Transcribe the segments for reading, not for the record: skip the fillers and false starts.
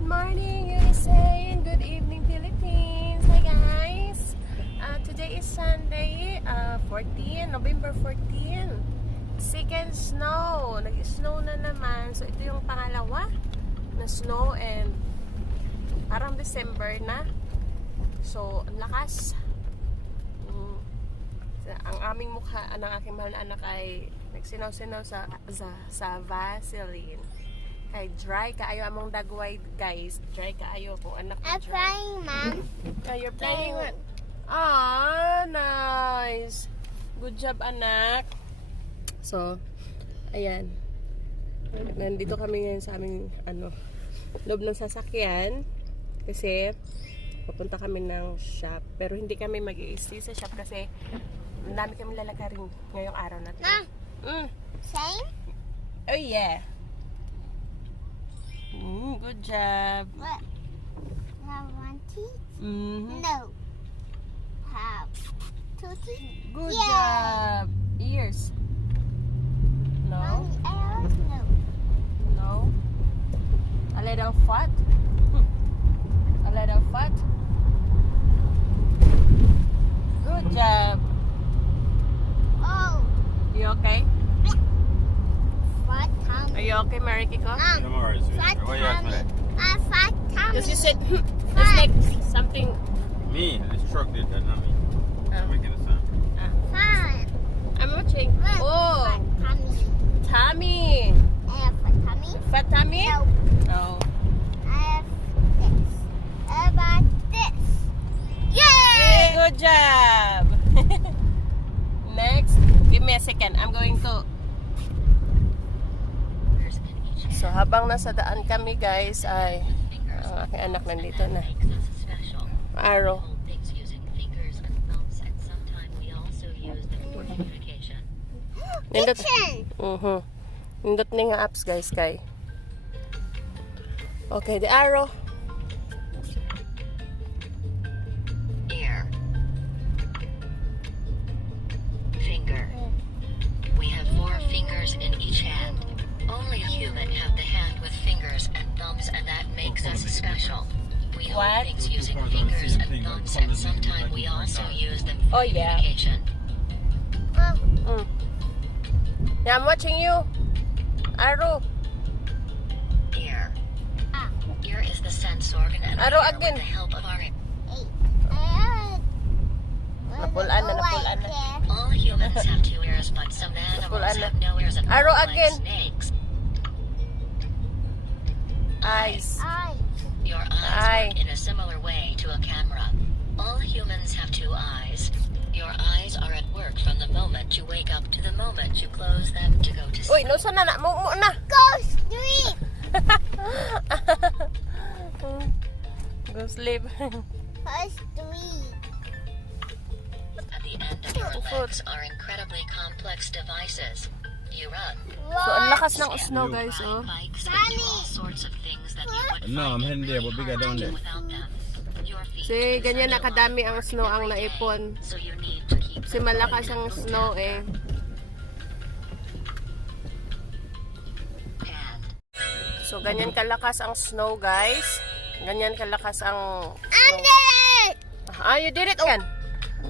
Good morning, USA, and good evening, Philippines. Hi, guys. Today is Sunday, November 14. Second snow. Nag-snow na naman. So, ito yung pangalawa na snow and parang December na. So, ang lakas. Ang aming mukha ng aking mahal na anak ay nagsinaw-sinaw sa Vaseline. Kay dry kaayo among dagway, guys. Dry kaayo kung anak ko. I'm playing, Mom. Oh, you're playing with... Ah, nice. Good job, anak. So, ayan. Nandito kami ngayon sa aming loob ng sasakyan kasi papunta kami ng shop. Pero hindi kami mag-i-stay sa shop kasi ang dami kami lalakarin ngayong araw na to. Same? Oh, yeah. Good job. What? Have one teeth? Mm-hmm. No. Have two teeth? Good Yay. job. Ears. No. Mommy, arrows? No. No. A little fat. A little fat. Good job. Oh. You okay? Fat tummy. Are you okay, Marikiko? Fat tummy. Fat tummy. Because you said it's like something. Me, this truck did that, not me. I'm making a sound. Fat. I'm watching. Look, Oh, fat tummy. tummy. I have fat tummy. Fat tummy? No. Oh. I have this. About this. Yay! Yay! Good job. Next, give me a second. I'm going to. So habang nasa daan kami, guys, ay ang aking anak nandito na. Araw. Nindot. Nindot ni nga apps, guys, kay. Okay, the arrow. Ear. Finger. We have 4 fingers in each hand. Only humans have the hand with fingers and thumbs, and that makes us special. We What? hold things using fingers and thumbs, and sometimes we also use them Oh, for yeah. communication. Yeah, I'm watching you. Arrow. Ear. Ear is the sense organ, and we Araw hear again. with the help of our... Napulaan na, napulaan na. All humans have 2 ears, but some animals have no ears at all, Araw like again. snakes. Eyes. Your eyes work in a similar way to a camera. All humans have 2 eyes. Your eyes are at work from the moment you wake up to the moment you close them to go to Uy, sleep. nausa na na. Mo na. Go sleep. Go sleep. Go sleep. At the end of your legs are incredibly complex devices. You run, So, ang lakas ng stand, snow, guys, ride oh. bikes, and do all sorts of things that you would No, I'm find heading it there, really but bigger hard down to do there. without them. Your feet Si do ganyan such a nakadami lot ang of snow work ang every day, naipon. so you need to keep Kasi them malakas going ang and snow eh. hand. So, ganyan kalakas ang snow, guys. Ganyan kalakas ang I'm snow. dead. Ah, you did it again.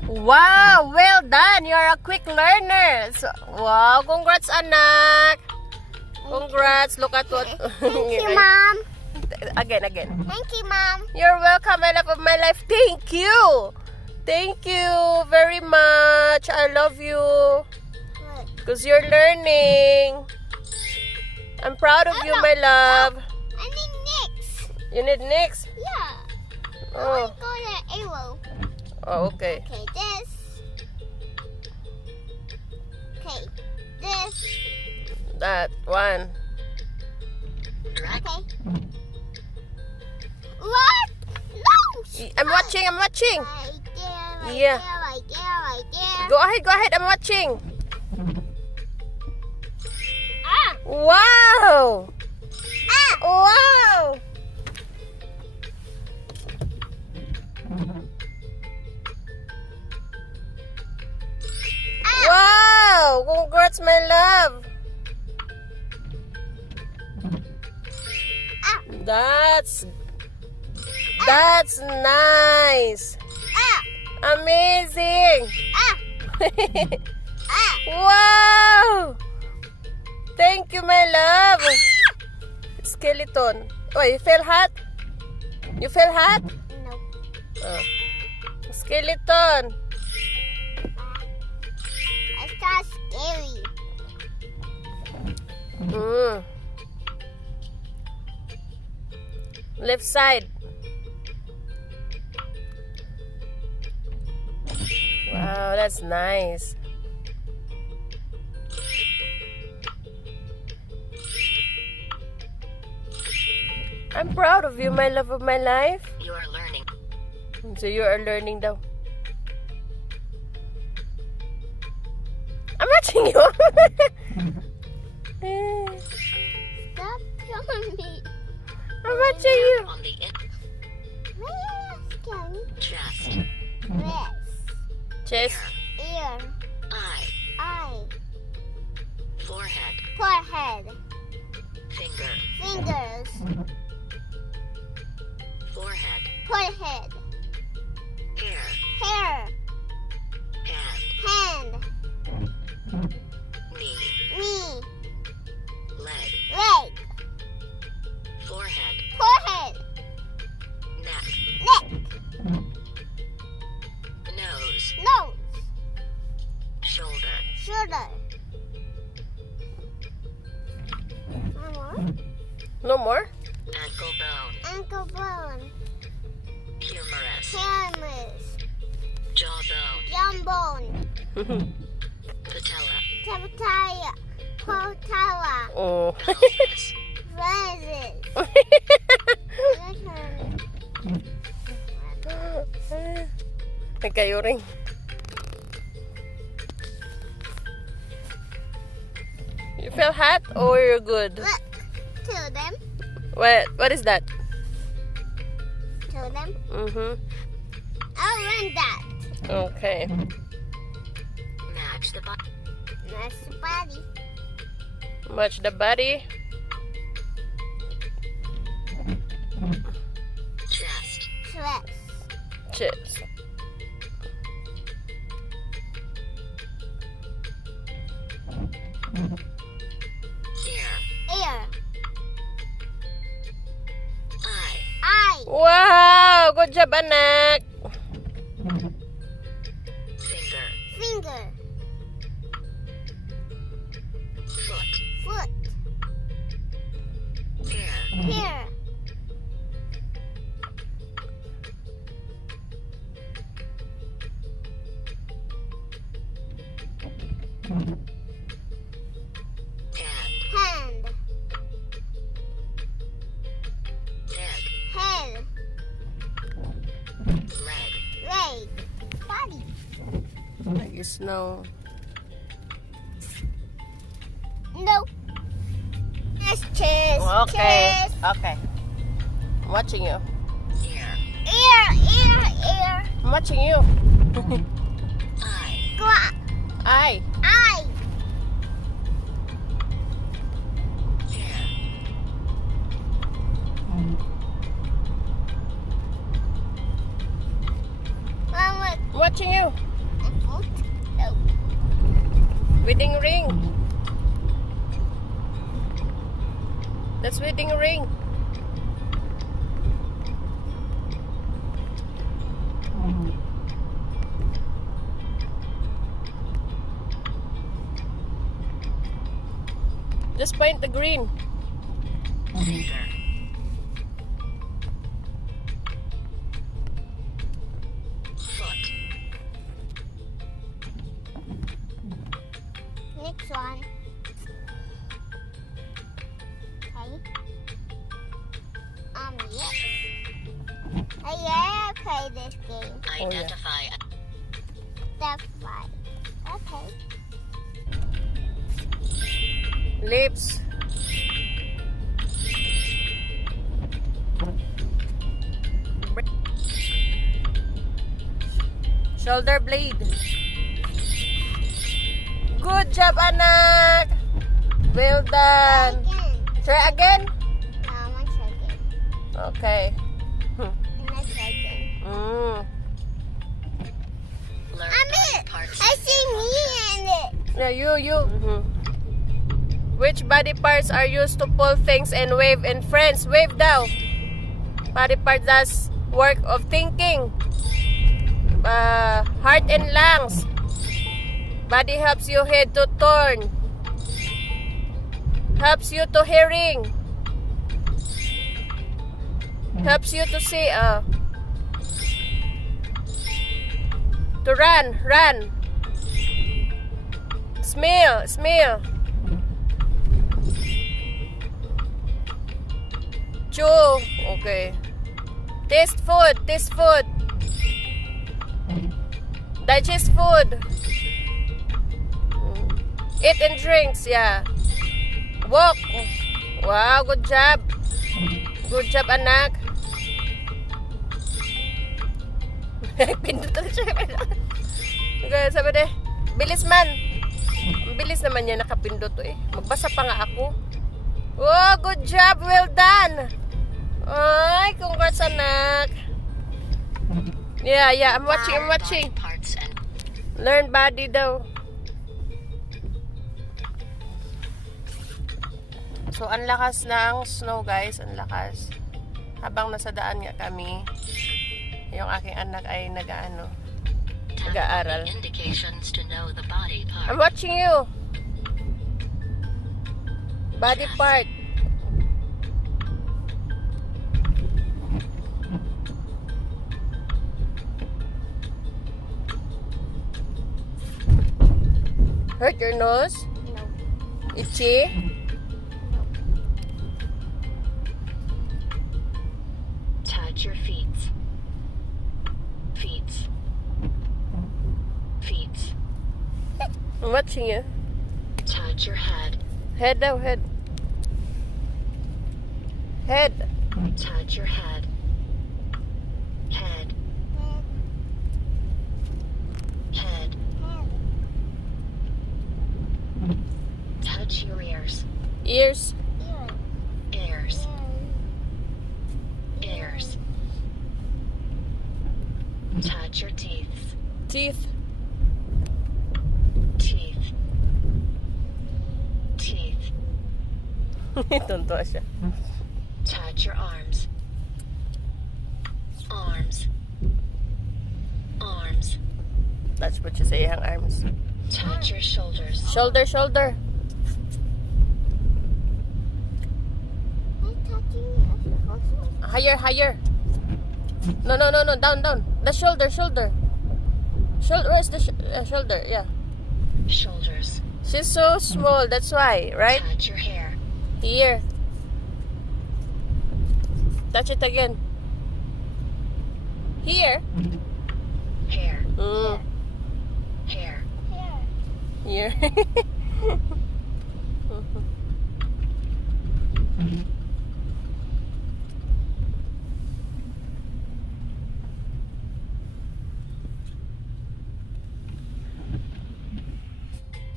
Wow, well done. You're a quick learner. So, wow, congrats, anak. Congrats. Look at what. Thank you, Mom. Again. Thank you, Mom. You're welcome, my love of my life. Thank you. Thank you very much. I love you. Because you're learning. I'm proud of you, my love. I need next. You need next? Yeah. Oh, Go to arrow. oh okay. Okay, this. Okay, this. That one. Drag Okay. What? No. I'm watching. Right there, Yeah. right there. Go ahead. I'm watching. Ah. Wow! Ah. Wow! Wow! Congrats, my love! That's That's nice. Ah. Amazing. Ah. Ah. Wow. Thank you, my love. Skeleton. Oh, you feel hot? You feel hot? No. Oh. Skeleton. It's not scary. Left side. Wow, that's nice. I'm proud of you, my love of my life. You are learning. So you are learning daw. I'm watching you. Stop showing me. I'm watching you. On the Skin. chest, Wrist. Chest. Ear. eye, Eye. forehead, Forehead. finger, Fingers. forehead, Forehead. hair, Hair. hand, Hand. knee, Knee. leg, Leg. forehead, Forehead. neck, Neck. nose, Nose. shoulder, Shoulder. One more. No more? ankle bone, Ankle bone. humerus, Humerus. jawbone, Jambone. patella, Tabitaya. Potala. Oh. pelvis, Roses. Nagkayuring. You feel hot or you're good? Look. To them. What is that? To them. I'll run that. Okay. match the body, That's the body. Match the body. chest, Dress. Chest. ear, Ear. eye, Eye. Wow! Good job, anak! finger, Finger. foot, Foot. hair, Hair. hand, Hand. head, Head. leg, Leg. Body. I guess no. No. Yes, chest. Okay. Chest. Okay. I'm watching you. ear, Ear. Ear. Ear. I'm watching you. eye, Gra. Eye. Eye. hair, Mama. I'm watching you. Foot. No. Wedding ring. That's wedding ring. Just point the green. finger, foot, Next one. Okay. Yes. I play this game. identify, That's right. Okay. Lips. Shoulder blade. Good job, anak. Well done. Again. Try again. One second. Okay. No. a second. Mm. Learn Mommy, body parts. I see me in it. Yeah, you. Mhm. Which body parts are used to pull things and wave? And friends, wave daw. Body part does work of thinking. Heart and lungs. Body helps you head to turn. Helps you to hearing. Helps you to see. To run. Smell. Chew. Okay. Taste food. Digest food. Eat and drinks, yeah. Walk. Wow, good job. Good job, anak. Pindot na siya. Okay, sabi de, bilis man. Ang bilis naman niya nakapindot to eh. Magbasa pa nga ako. Oh, good job. Well done. Ay, congrats, anak. Yeah, I'm watching. Body parts and Learn body daw. So, ang lakas ng snow, guys. Ang lakas. Habang nasa daan nga kami, yung aking anak ay nag-aaral. indications to know the body I'm part. watching you. Body part. Hurt your nose? No. Itchy? Touch your feet. I'm watching you. Touch your head. Head daw, head. Head. Touch your head. Head. Touch your ears. Ears. Touch your teeth. Teeth. Tuntua siya. Touch your arms. That's what you say, ang arms. Touch your shoulders. Shoulder. I'm touching you. Higher. No. Down. The shoulder. Where's the shoulder? Yeah. Shoulders. She's so small, that's why, right? Touch your hair. Here. Touch it again. Here. Hair. Mm. Hair. Here.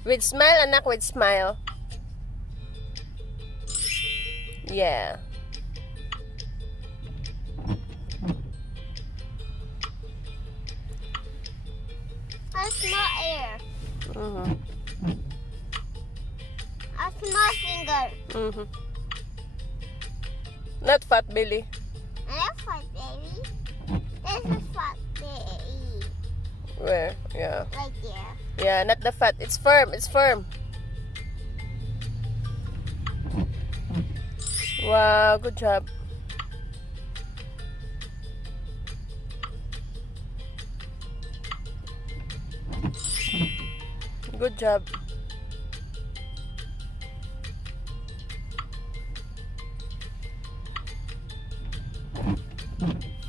With smile, anak, with smile. Yeah. A small ear. Mm-hmm. A small finger. Mm-hmm. Not fat belly. And a fat baby. This is fat baby. Where? Yeah. Right there. Yeah, not the fat. It's firm. Wow, good job. Good job.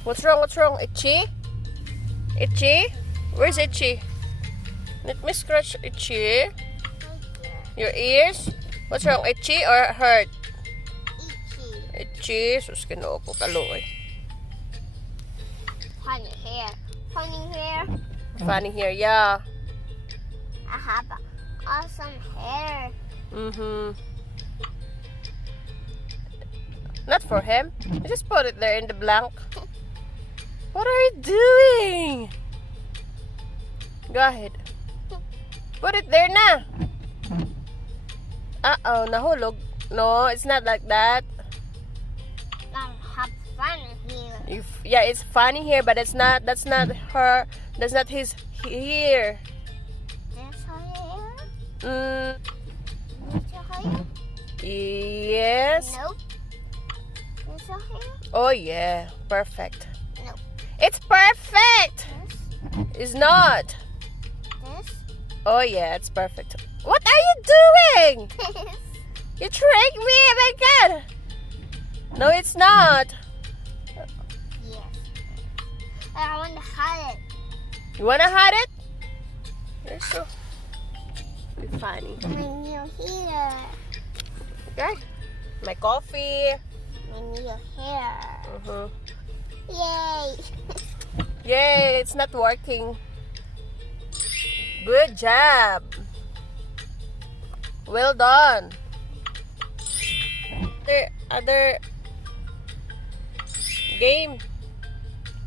What's wrong? Itchy? Where's Itchy? Let me scratch Itchy. Right there. Your ears? What's wrong? Itchy or hurt? Itchy. Itchy. Sus, kinoo ko kaloy. Funny hair. Funny here, yeah. I have awesome hair. Mm-hmm. Not for him. You just put it there in the blank. What are you doing? Go ahead. Put it there na. Uh-oh, nahulog. No, it's not like that. I have fun here. Yeah, it's funny here, but that's not her. That's not his here. This here? Mm, This here? yes. Nope. This here? Oh yeah, perfect. Nope. It's perfect. This? It's not. This? Oh yeah, it's perfect. What are you doing? This? You tricked me, oh my god. No, it's not. Yes. I want to hide it. You wanna hide it? You're so funny. My new hair. Okay. My coffee. My new hair. Uh-huh. Yay! Yay, it's not working. Good job. Well done. Other game.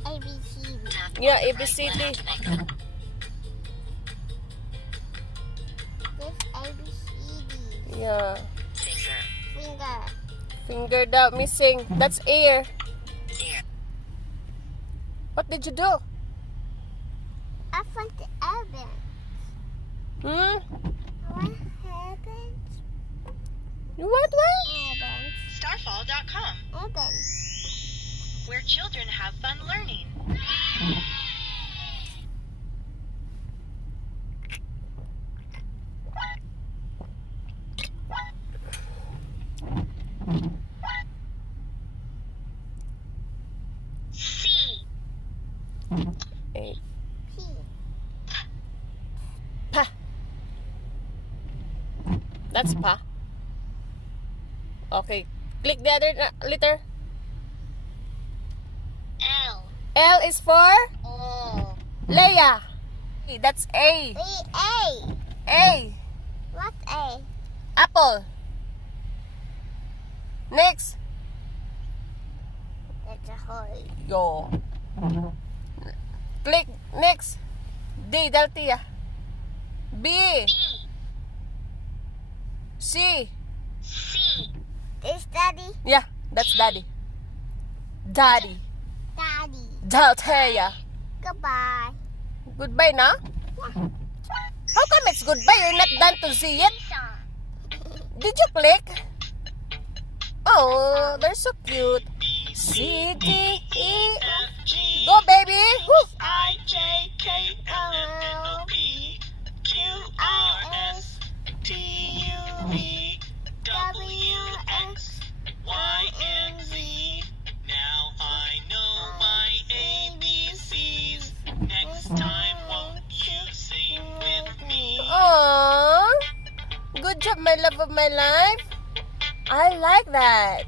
ABCD. Yeah, ABCD. This ABCD. Yeah. Finger. Finger. Finger daw missing. That's ear. Ear. What did you do? I found the oven. Hmm? I want heavens. You want what? Heavens. Starfall.com, Heavens. where children have fun learning. C. A. P. Pa. That's pa. Okay. Click the other letter. L. L is for A. Leia. That's A. B. A. A. What A? Apple. Next. That's a hole. Yo. Click next. D. Deltia. B. B. C. C. This daddy. Yeah, that's daddy. Daddy. Daddy. Deltia. Goodbye. Goodbye na? How come it's goodbye? You're not done to see it? Did you click? Oh, they're so cute. C, D, E, F, G. go baby! Woo. I, J, K, L, M, N, O, P, Q, R, S, T, U, V, W, X, Y, and Z. Now I know my ABCs. Next time, won't you sing with me? Aww. Good job, my love of my life. I like that.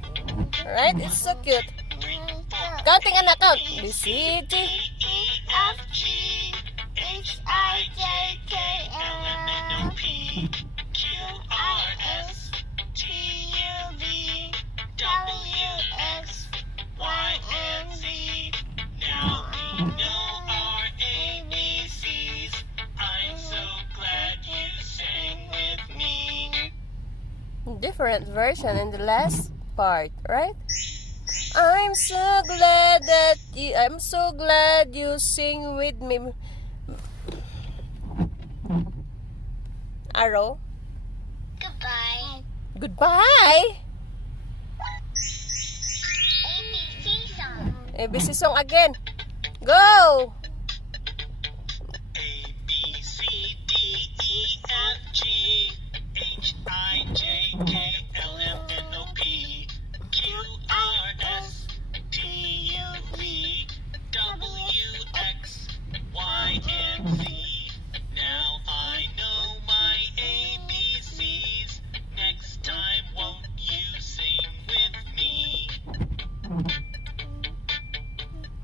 Right? It's so cute. Counting and count. B, C, D. E, F, G, H, I, J, K, L, M, N, O, P, Q, R, S, T, U, V, W, X, Y, and Z. Now we know our ABCs. I'm so glad you sang with me. Different version in the last part, right? I'm so glad you sing with me. Araw. Goodbye. Goodbye. ABC song. ABC song again. Go. A, B, C, D, E, F, G, H, I, J, K, L, M, N, O, P, Q, R, S, T, U, V, W, X, Y, and Z. Now I know my ABCs. Next time, won't you sing with me?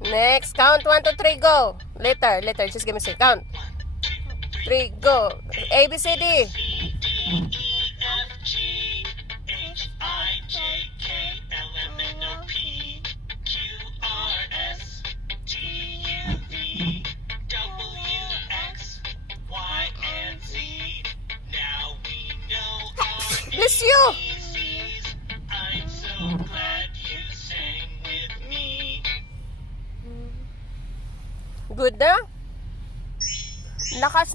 Next, count 1, 2, 3, go. Later, just give me a second. Count. 3, go. A, B, C, D. C, D, E, F, G, H, I, J, K, L, M, N, O, P, Q, R, S, T, Good na? Lakas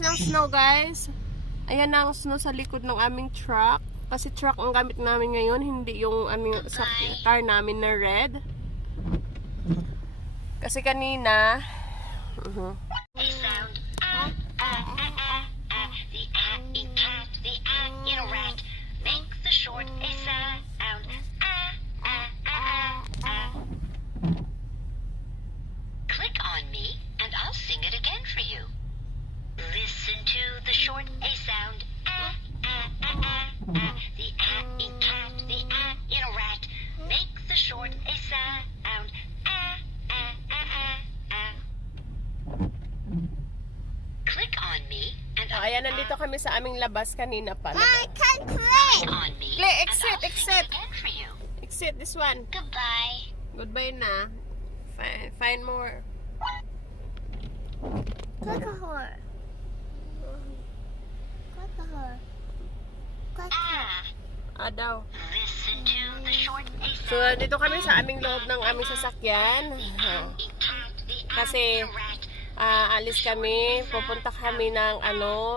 ng snow, guys. Ayan na ang snow sa likod ng aming truck. Kasi truck ang gamit namin ngayon, hindi yung aming sa car namin na red. Kasi kanina, A sound. The in cat, the in a rat. Make the short a sound. Click on me and I'll sing it again for you. Listen to the short a sound. The in cat, the in a rat. Make the short a sound. Click on me and ayan, nandito kami sa aming labas kanina pa. I can play. on me. Play, and exit, I'll sing exit. it again for you. Exit this one. Goodbye. Goodbye na. Find more. Click a her. Click a her. Click her. Daw. Listen to the short a So, dito kami sa aming loob ng aming sasakyan. Kasi, alis kami, pupunta kami ng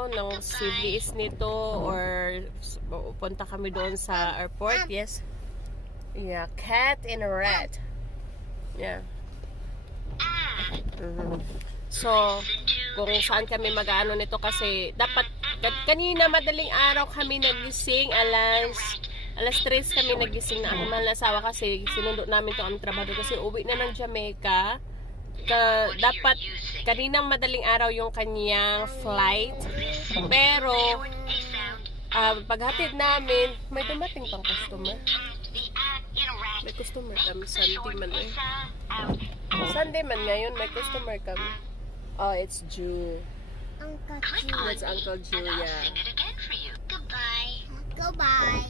ng CVS nito or pupunta kami doon sa airport. Yes. Yeah, cat in a rat. Yeah. So, kung saan kami mag-ano nito kasi dapat kanina madaling araw kami nagising alas 3 kami nagising na aking mahal na asawa kasi sinundo namin ito ang trabaho kasi uwi na ng Jamaica. Dapat kaninang madaling araw yung kanyang flight pero paghatid namin may dumating pang customer. May customer kami Sunday man ngayon may customer kami. Oh, it's Jew. Uncle Click G. on That's Uncle Jew, and I'll yeah. sing it again for you. Goodbye. Goodbye.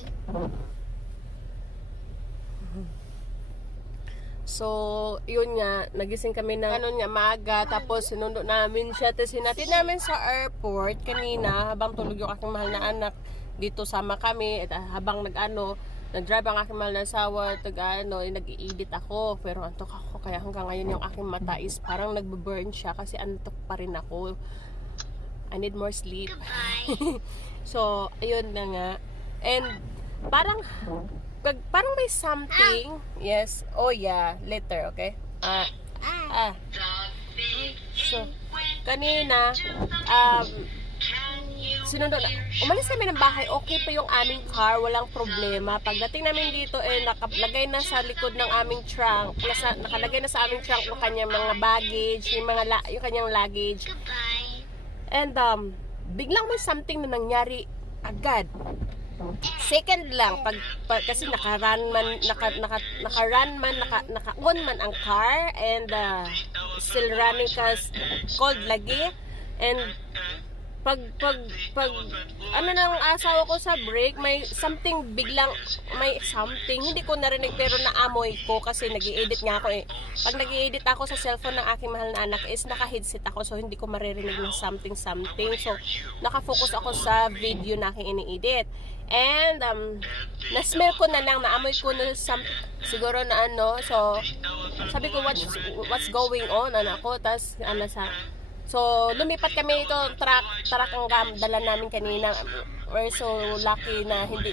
So, yun nga, nagising kami ng maaga, tapos sinundo namin siya, tapos hinatid namin sa airport kanina, habang tulog yung aking mahal na anak, dito sama kami, at habang nag-drive ang aking mahal na asawa, nag-i-edit ako, pero antok ako, kaya hanggang ngayon yung aking mata is parang nagbe-burn siya, kasi antok pa rin ako. I need more sleep. So, ayun na nga. And, parang may something. Yes. Oh, yeah. Later, okay? So, kanina, sinundo na. Umalis kami ng bahay. Okay pa yung aming car. Walang problema. Pagdating namin dito, nakalagay na sa likod ng aming trunk. Nakalagay na sa aming trunk yung kanyang mga baggage, yung kanyang luggage. And, biglang may something na nangyari agad. Second lang kasi naka-on man ang car and still running cause cold lagi and pag ng asawa ko sa brake may something hindi ko narinig pero naamoy ko kasi nag-i-edit nga ako pag nag-i-edit ako sa cellphone ng aking mahal na anak is naka-headset ako so hindi ko maririnig ng something so naka-focus ako sa video na aking ini-edit and na-smell ko na lang naamoy ko na siguro na so sabi ko what's going on ako tas so, lumipat kami ito, truck ang dala namin kanina. We're so lucky na hindi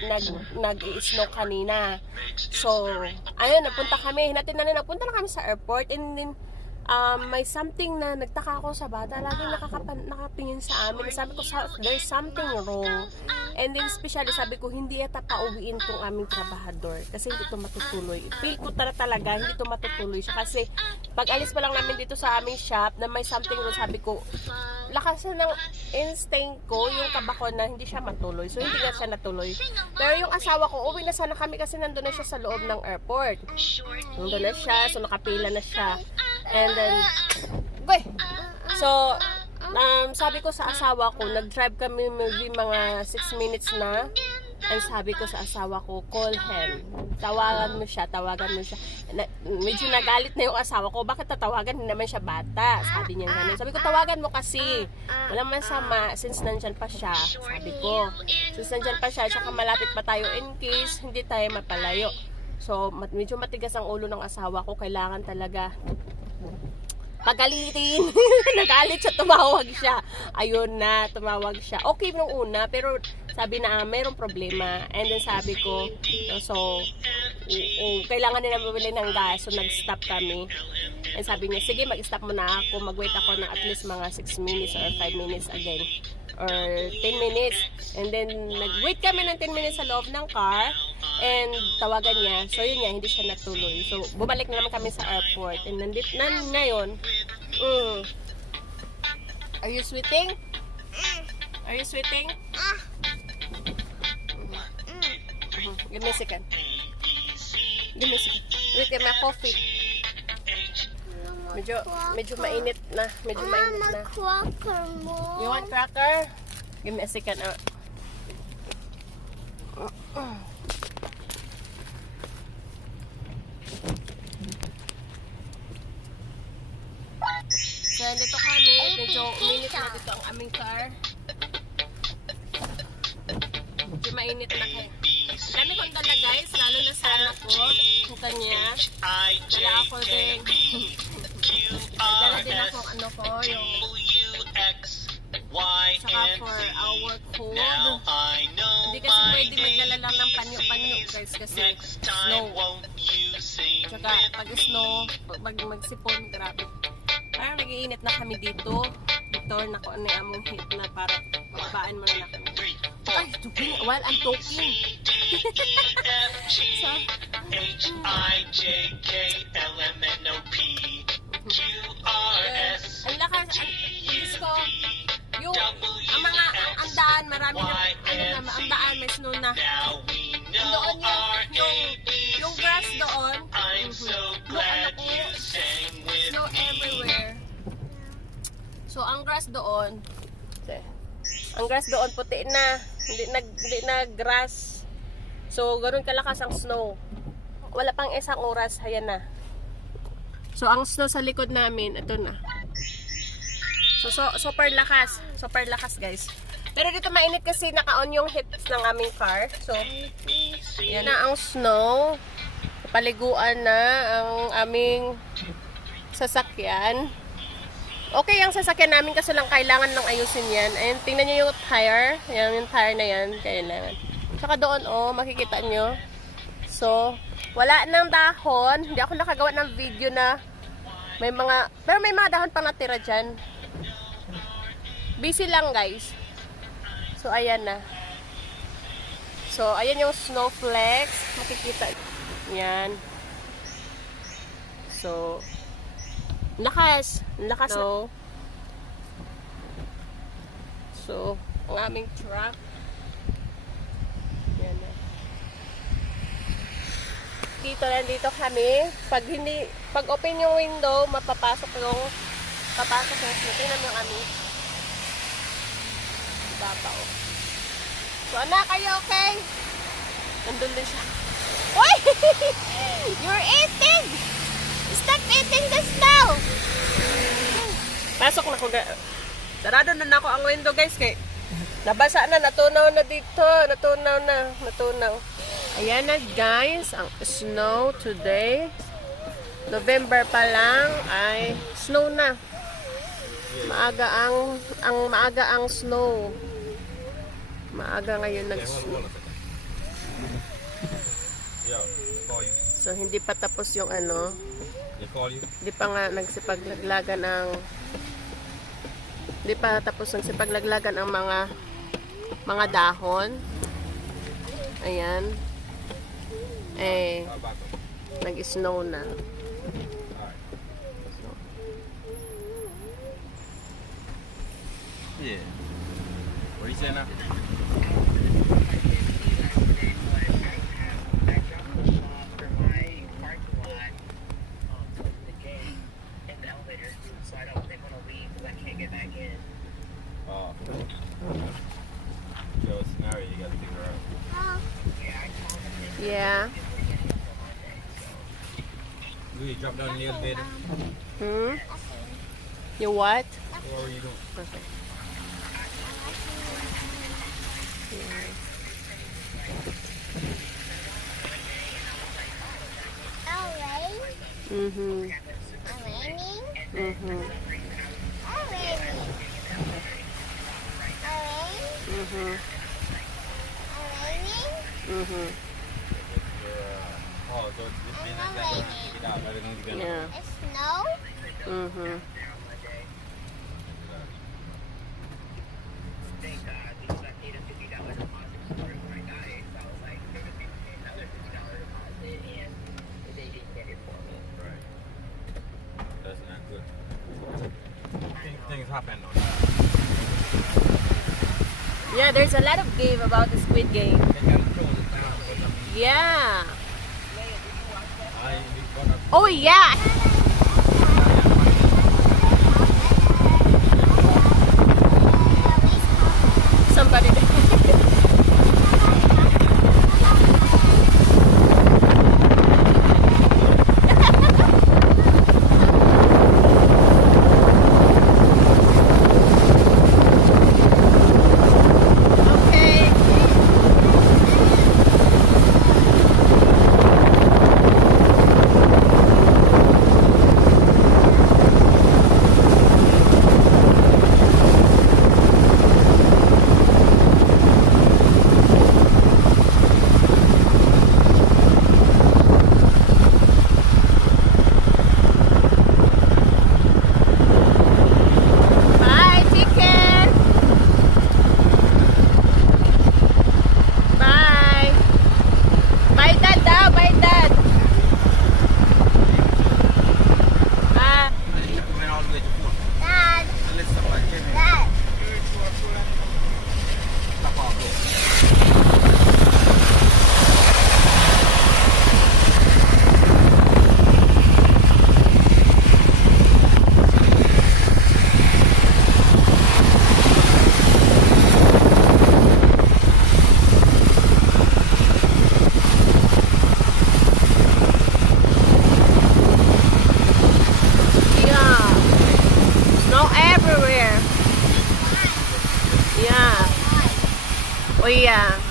nag-i-snow kanina. So, ayun, napunta na kami sa airport and then, may something na nagtaka ako sa bata. Laging nakapingin sa amin. Sabi ko, there's something wrong. And then, especially, sabi ko, hindi yata pauwiin tong aming trabahador. Kasi hindi ito matutuloy. Feel ko talaga, hindi ito matutuloy siya. Kasi, pag alis pa lang namin dito sa aming shop, na may something wrong, sabi ko, lakas na ng instinct ko, yung kaba ko na hindi siya matuloy. So, hindi na siya natuloy. Pero yung asawa ko, uwi na sana kami kasi nandun na siya sa loob ng airport. Nandun na siya, so nakapila na siya. And then, so, sabi ko sa asawa ko, nag-drive kami maybe mga 6 minutes na. And sabi ko sa asawa ko, call him. Tawagan mo siya. Medyo nagalit na yung asawa ko. Bakit tatawagan? Hindi naman siya bata. Sabi niya ganun. Sabi ko, tawagan mo kasi. Walang masama since nandyan pa siya. Sabi ko, since nandyan pa siya, tsaka malapit pa tayo in case hindi tayo mapalayo. So, medyo matigas ang ulo ng asawa ko. Kailangan talaga pagalitin. Nagalit siya, tumawag siya. Ayun na, tumawag siya. Okay nung una, pero sabi na mayroong problema. And then sabi ko, so, kailangan nila bumili ng gas. So, nag-stop kami. And sabi niya, sige, mag-stop muna ako. Mag-wait ako ng at least mga 6 minutes or 5 minutes again. Or 10 minutes. And then, nag-wait kami ng 10 minutes sa loob ng car. And tawagan niya. So, yun nga, hindi siya natuloy. So, bumalik na naman kami sa airport. And nandito na ngayon. Are you sweating? Are you sweating? Give me a second. Give me a second. Wait, get my coffee. Medyo mainit na. Medyo mainit na. Cracker mo. You want cracker? Give me a second. So, dito kami. Medyo mainit na dito ang aming car. Medyo mainit na kayo. Dami kong dala guys, lalo na sa anak ko. Yung kanya. Dala ako din. Dala din ako ano ko, yung saka for our cold. Hindi kasi pwede magdala lang ng panyo-panyo guys kasi snow. Tsaka pag snow, pag magsipon, grabe. Parang nag-iinit na kami dito. Dito na ko ano yung among heat na para mababaan mo na kami. Ay, talking while I'm talking. So, ang lakas, Diyos ko, yung, ang mga, ang daan, marami na, ang daan, may snow na. Doon yung grass doon, snow everywhere. So, ang grass doon, puti na, hindi na grass. So, ganoon kalakas ang snow. Wala pang isang oras, ayan na. So, ang snow sa likod namin, ito na. So, super lakas guys. Pero dito mainit kasi naka-on yung heats ng aming car. So, yan na ang snow. Paliguan na ang aming sasakyan. Okay ang sasakyan namin kasi lang kailangan lang ayusin yan. Ayun, tingnan nyo yung tire. Yan, yung tire na yan. Kailangan. Tsaka doon, makikita nyo. So, wala nang dahon. Hindi ako nakagawa ng video na pero may mga dahon pang natira dyan. Busy lang guys. So, ayan na. So, ayan yung snowflakes. Makikita. Yan. So, lakas na. So, ang aming truck. Yan na. Nandito kami. Pag open yung window, papasok yung snow. Tingnan mo yung aming babaw. So, anak, are you okay? Nandun din siya. Oy! You're eating! Stop eating the snow! Pasok na ko. Sarado na ako ang window guys kay nabasa na, natunaw na dito. Natunaw. Ayan na guys, ang snow today. November pa lang ay snow na. Maaga ang snow. Maaga ngayon nag-snow. So hindi pa tapos yung hindi pa nga nagsipaglagan ang mga dahon. Ayan. Nag-snow na. Yeah. What are you saying now? Yo, scenario you gotta figure out. Yeah. Do you drop down in the elevator? You what? What were you doing? Perfect. Alright. Mm-hmm. Raining. Mhm. Orange. Mhm. Orange. Mhm. Oh, so this means I'm that waiting. take it out. Everything's gonna. Yeah. It's snow. Mhm. Right. That's not good. Things happen though. Yeah, there's a lot of game about the Squid Game. They can close it down, but Yeah. I got Oh yeah. Somebody. Okay. Bye, ticket. Bye. Bye, dad daw. Bye, dad. Ah. we went all the way to food. Dad. And let's stop at Jimmy. Dad. Stop off there. Yeah. Snow everywhere. Yeah. Oh yeah.